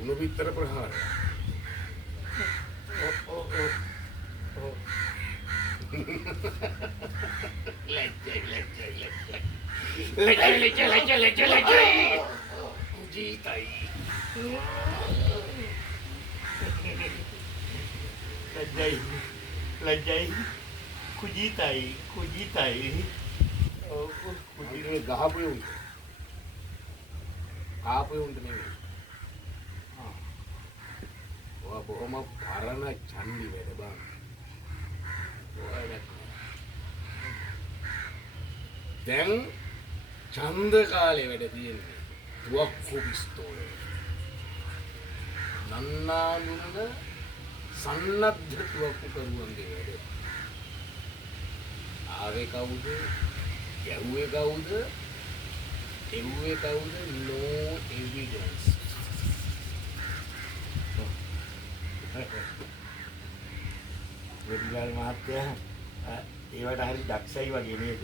උණු පිටර ප්‍රහාරය. ඔව්. ලැජ්ජයි. ජීතයි. ලැජ්ජයි කුජීතයි කුජීනේ ගහපු උන්ට. කාපු උන්ට නෙවෙයි. ඔයා බොහොම පරණ චන්දි වැඩ බං. දැන් ඡන්ද කාලේ වැඩ තියෙන්නේ. තුවක්කු පිස්තෝලේ. නන්නාඳුන සන්නද්ධ තුවක්කු කරුවන්ගේ වැඩ. ආවේ කවුද? ගැව්වේ කවුද? එව්වේ කවුද? No evidence. වෙදිලාල් මහත්තයා ඒවට හරි දක්ෂයි වගේ නේද?